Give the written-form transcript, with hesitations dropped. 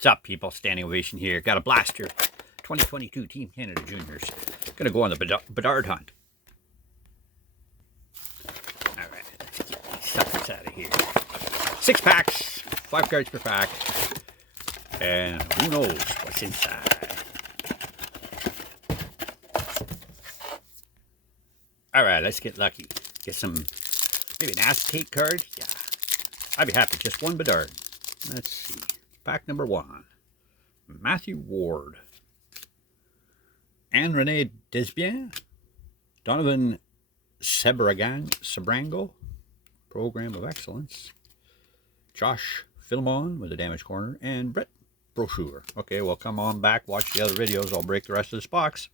What's up, people? Standing ovation here. Got a blaster. 2022 Team Canada Juniors. Gonna go on the Bedard hunt. All right, let's get these suckers out of here. 6 packs, 5 cards per pack, and who knows what's inside. All right, let's get lucky. Get some, maybe an acetate card. Yeah, I'd be happy. Just one Bedard. Let's see. Pack number 1. Matthew Ward. Anne-Renee Desbiens. Donovan Sebrango. Program of Excellence. Josh Philmon with a damage corner. And Brett Brochure. Okay, well, come on back. Watch the other videos. I'll break the rest of this box.